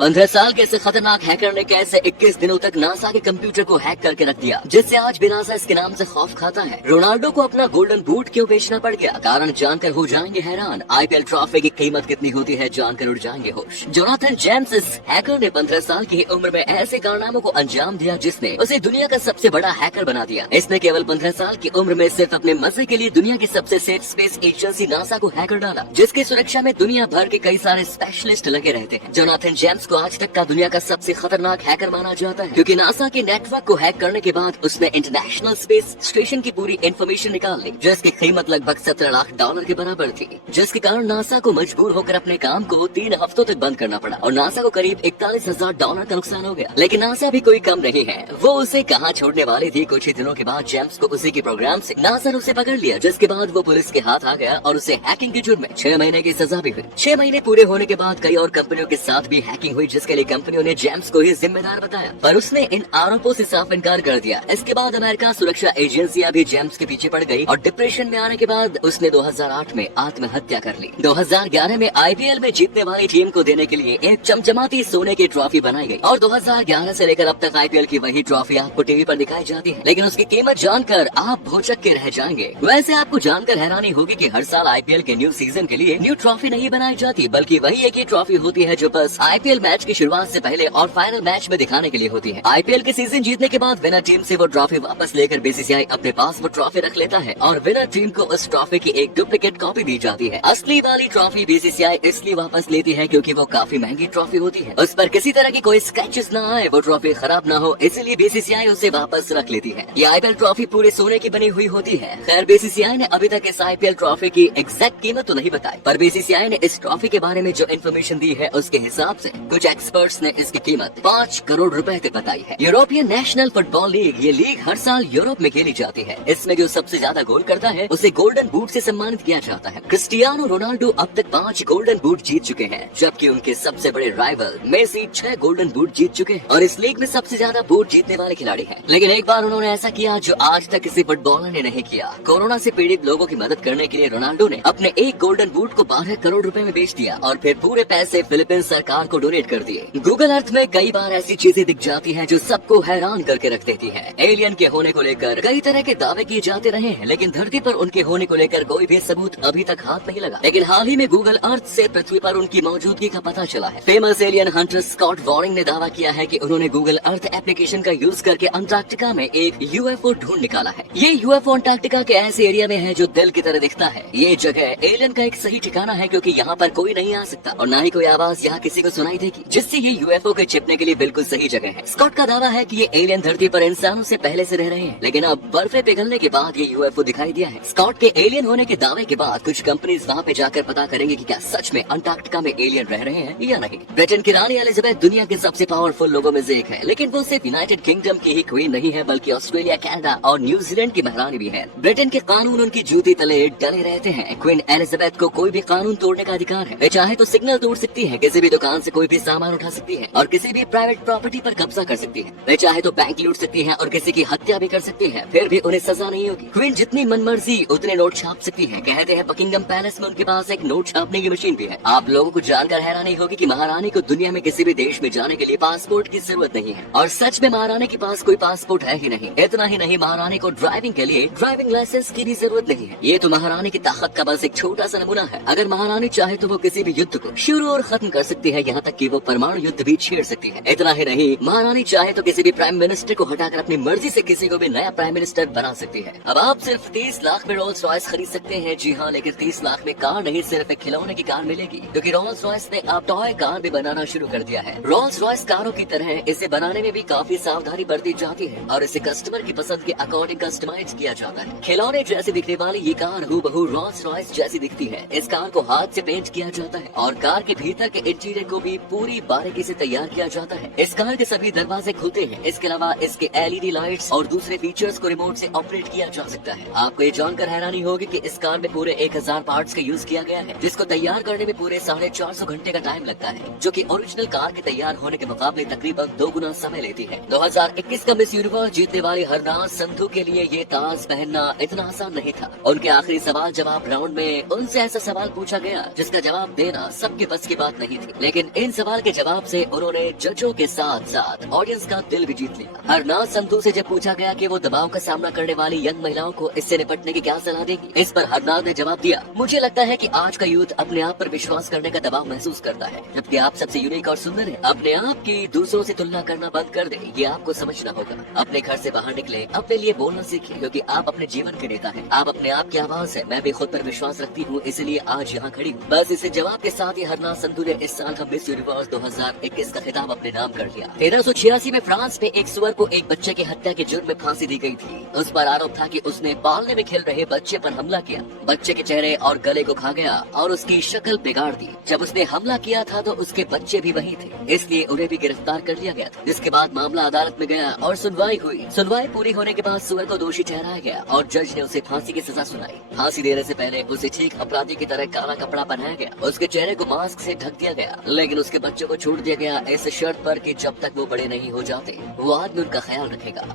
15 साल के ऐसे खतरनाक हैकर ने कैसे 21 दिनों तक नासा के कंप्यूटर को हैक करके रख दिया, जिससे आज भी नासा इसके नाम से खौफ खाता है। रोनाल्डो को अपना गोल्डन बूट क्यों बेचना पड़ गया, कारण जानकर हो जाएंगे हैरान। आईपीएल ट्रॉफी की कीमत कितनी होती है, जानकर उड़ जाएंगे होश। जोनाथन जेम्स इस हैकर ने 15 साल की उम्र में ऐसे कारनामों को अंजाम दिया जिसने उसे दुनिया का सबसे बड़ा हैकर बना दिया। इसने केवल 15 साल की उम्र में सिर्फ अपने मजे के लिए दुनिया की सबसे सेफ स्पेस एजेंसी नासा को हैकर डाला, जिसकी सुरक्षा में दुनिया भर के कई सारे स्पेशलिस्ट लगे रहते हैं। जोनाथन जेम्स को आज तक का दुनिया का सबसे खतरनाक हैकर माना जाता है, क्योंकि नासा के नेटवर्क को हैक करने के बाद उसने इंटरनेशनल स्पेस स्टेशन की पूरी इन्फॉर्मेशन निकाल ली, जिसकी कीमत लगभग 17 लाख डॉलर के बराबर थी, जिसके कारण नासा को मजबूर होकर अपने काम को 3 हफ्तों तक बंद करना पड़ा और नासा को करीब 41,000 डॉलर का नुकसान हो गया। लेकिन नासा भी कोई कम नहीं है, वो उसे कहाँ छोड़ने वाली थी। कुछ ही दिनों के बाद जेम्स को उसी के प्रोग्राम से नासा ने उसे पकड़ लिया, जिसके बाद वो पुलिस के हाथ आ गया और उसे हैकिंग के जुर्म में 6 महीने की सजा भी हुई। 6 महीने पूरे होने के बाद कई और कंपनियों के साथ भी हैकिंग हुई, जिसके लिए कंपनियों ने जेम्स को ही जिम्मेदार बताया, पर उसने इन आरोपों से साफ इनकार कर दिया। इसके बाद अमेरिका सुरक्षा एजेंसियां भी जेम्स के पीछे पड़ गई और डिप्रेशन में आने के बाद उसने 2008 में आत्महत्या कर ली। 2011 में आईपीएल में जीतने वाली टीम को देने के लिए एक चमचमाती सोने की ट्रॉफी बनाई गई और 2011 से लेकर अब तक आईपीएल की वही ट्रॉफी आपको टीवी पर दिखाई जाती है, लेकिन उसकी कीमत जानकर आप भौचक के रह जाएंगे। वैसे आपको जानकर हैरानी होगी कि हर साल आईपीएल के न्यू सीजन के लिए न्यू ट्रॉफी नहीं बनाई जाती, बल्कि वही एक ही ट्रॉफी होती है जो बस आईपीएल मैच की शुरुआत से पहले और फाइनल मैच में दिखाने के लिए होती है। आईपीएल के सीजन जीतने के बाद विनर टीम से वो ट्रॉफी वापस लेकर बीसीसीआई अपने पास वो ट्रॉफी रख लेता है और विनर टीम को उस ट्रॉफी की एक डुप्लीकेट कॉपी दी जाती है। असली वाली ट्रॉफी बीसीसीआई इसलिए वापस लेती है क्योंकि वो काफी महंगी ट्रॉफी होती है, उस पर किसी तरह की कोई स्क्रैचेस न आए, वो ट्रॉफी खराब न हो, इसलिए बीसीसीआई उसे वापस रख लेती है। ये आईपीएल ट्रॉफी पूरे सोने की बनी हुई होती है। खैर, बीसीसीआई ने अभी तक इस आईपीएल ट्रॉफी की एग्जैक्ट कीमत तो नहीं बताई, पर बीसीसीआई ने इस ट्रॉफी के बारे में जो इन्फॉर्मेशन दी है उसके हिसाब से कुछ एक्सपर्ट्स ने इसकी कीमत 5 करोड़ रुपए तक बताई है। यूरोपियन नेशनल फुटबॉल लीग, ये लीग हर साल यूरोप में खेली जाती है। इसमें जो सबसे ज्यादा गोल करता है उसे गोल्डन बूट से सम्मानित किया जाता है। क्रिस्टियानो रोनाल्डो अब तक 5 गोल्डन बूट जीत चुके हैं, जबकि उनके सबसे बड़े राइवल मेसी 6 गोल्डन बूट जीत चुके हैं और इस लीग में सबसे ज्यादा बूट जीतने वाले खिलाड़ी हैं। लेकिन एक बार उन्होंने ऐसा किया जो आज तक किसी फुटबॉलर ने नहीं किया। कोरोना से पीड़ित लोगों की मदद करने के लिए रोनाल्डो ने अपने एक गोल्डन बूट को 12 करोड़ रुपए में बेच दिया और फिर पूरे पैसे फिलीपींस सरकार को डोनेट कर दिए। गूगल अर्थ में कई बार ऐसी चीजें दिख जाती हैं जो सबको हैरान करके रख देती हैं। एलियन के होने को लेकर कई तरह के दावे किए जाते रहे हैं, लेकिन धरती पर उनके होने को लेकर कोई भी सबूत अभी तक हाथ नहीं लगा। लेकिन हाल ही में गूगल अर्थ से पृथ्वी पर उनकी मौजूदगी का पता चला है। Famous alien hunter Scott Waring ने दावा किया है कि उन्होंने गूगल अर्थ एप्लीकेशन का यूज करके अंटार्कटिका में एक यूएफओ ढूंढ निकाला है। ये यूएफओ अंटार्कटिका के ऐसे एरिया में है जो दिल की तरह दिखता है। ये जगह एलियन का एक सही ठिकाना है, क्योंकि यहाँ पर कोई नहीं आ सकता और न ही कोई आवाज यहाँ किसी को सुनाई देगी, जिससे ये यूएफओ के छिपने के लिए बिल्कुल सही जगह है। स्कॉट का दावा है कि ये एलियन धरती पर इंसानों से पहले से रह रहे हैं, लेकिन अब बर्फे पिघलने के बाद ये यूएफओ दिखाई दिया है। स्कॉट के एलियन होने के दावे के बाद कुछ कंपनीज वहाँ पे जाकर पता करेंगे कि क्या सच में अंटार्कटिका में एलियन रह रहे हैं या नहीं। ब्रिटेन की रानी एलिजाबेथ दुनिया के सबसे पावरफुल लोगों में से एक है, लेकिन वो सिर्फ यूनाइटेड किंगडम की ही क्वीन नहीं है, बल्कि ऑस्ट्रेलिया, कनाडा और न्यूजीलैंड की महारानी भी है। ब्रिटेन के कानून उनकी जूती तले डले रहते हैं। क्वीन एलिजाबेथ को कोई भी कानून तोड़ने का अधिकार है। वे चाहे तो सिग्नल तोड़ सकती है, किसी भी दुकान से कोई भी सामान उठा सकती है और किसी भी प्राइवेट प्रॉपर्टी पर कब्जा कर सकती है। वे चाहे तो बैंक लूट सकती है और किसी की हत्या भी कर सकती है, फिर भी उन्हें सजा नहीं होगी। क्वीन जितनी मनमर्जी उतने नोट छाप सकती है। कहते हैं बकिंगम पैलेस में उनके पास एक नोट छापने की मशीन भी है। आप लोगों को जानकर हैरानी होगी कि महारानी को दुनिया में किसी भी देश में जाने के लिए पासपोर्ट की जरूरत नहीं है, और सच में महारानी के पास कोई पासपोर्ट है ही नहीं। इतना ही नहीं, महारानी को ड्राइविंग के लिए ड्राइविंग लाइसेंस की भी जरूरत नहीं है। ये तो महारानी की ताकत का बस एक छोटा सा नमूना है। अगर महारानी चाहे तो वो किसी भी युद्ध को शुरू और खत्म कर सकती है, यहाँ तक कि वो परमाणु युद्ध भी छेड़ सकती है। इतना ही नहीं, महारानी चाहे तो किसी भी प्राइम मिनिस्टर को हटाकर अपनी मर्जी से किसी को भी नया प्राइम मिनिस्टर बना सकती है। अब आप सिर्फ 30 लाख में रोल्स रॉयस खरीद सकते हैं। जी हाँ, लेकिन 30 लाख में कार नहीं, सिर्फ एक खिलौने की कार मिलेगी, क्योंकि रोल्स रॉयस ने अब टॉय कार भी बनाना शुरू कर दिया है। रोल्स रॉयस कारों की तरह इसे बनाने में भी काफी सावधानी बरती जाती है और इसे कस्टमर की पसंद के अकॉर्डिंग कस्टमाइज किया जाता है। खिलौने जैसी दिखने वाली ये कार हूबहू रोल्स रॉयस जैसी दिखती है। इस कार को हाथ से पेंट किया जाता है और कार के भीतर के इंटीरियर को भी पूरी बारीकी से तैयार किया जाता है। इस कार के सभी दरवाजे खुलते हैं। इसके अलावा इसके एलईडी लाइट्स और दूसरे फीचर्स को रिमोट से ऑपरेट किया जा सकता है। आपको ये जानकर हैरानी होगी कि इस कार में पूरे 1000 पार्ट्स का यूज किया गया है, जिसको तैयार करने में पूरे 450 घंटे का टाइम लगता है, जो कि ओरिजिनल कार के तैयार होने के मुकाबले तकरीबन 2 गुना समय लेती है। 2021 का मिस यूनिवर्स जीतने वाली हरनाज संधू के लिए ये ताज पहनना इतना आसान नहीं था। उनके आखिरी सवाल जवाब राउंड में उनसे ऐसा सवाल पूछा गया जिसका जवाब देना सबके बस की बात नहीं थी, लेकिन इन सवाल सवाल के जवाब से उन्होंने जजों के साथ साथ ऑडियंस का दिल भी जीत लिया। हरनाज संधू से जब पूछा गया कि वो दबाव का सामना करने वाली यंग महिलाओं को इससे निपटने की क्या सलाह देगी, इस पर हरनाज ने जवाब दिया, मुझे लगता है कि आज का यूथ अपने आप पर विश्वास करने का दबाव महसूस करता है, जबकि आप सबसे यूनिक और सुंदर हैं। अपने आप की दूसरों से तुलना करना बंद कर दे, ये आपको समझना होगा। अपने घर से बाहर निकले, अपने लिए बोलना सीखिए, क्योंकि आप अपने जीवन के नेता हैं। आप अपने आप की आवाज है। मैं भी खुद पर विश्वास रखती हूँ, इसलिए आज यहाँ खड़ी हूँ। बस इसे जवाब के साथ ही हरनाज संधू ने इस साल का मिस यूनिवर्स 2021 का खिताब अपने नाम कर लिया। 1386 में फ्रांस में एक सुअर को एक बच्चे की हत्या के जुर्म में फांसी दी गई थी। उस पर आरोप था कि उसने पालने में खेल रहे बच्चे पर हमला किया, बच्चे के चेहरे और गले को खा गया और उसकी शक्ल बिगाड़ दी। जब उसने हमला किया था तो उसके बच्चे भी वही थे, इसलिए उन्हें भी गिरफ्तार कर लिया गया था। जिसके बाद मामला अदालत में गया और सुनवाई हुई। सुनवाई पूरी होने के बाद सुअर को दोषी ठहराया गया और जज ने उसे फांसी की सजा सुनाई। फांसी देने से पहले उसे ठीक अपराधी की तरह काला कपड़ा पहनाया गया, उसके चेहरे को मास्क से ढक दिया गया, लेकिन उसके बच्चों को छोड़ दिया गया इस शर्त पर कि जब तक वो बड़े नहीं हो जाते वो आदमी उनका ख्याल रखेगा।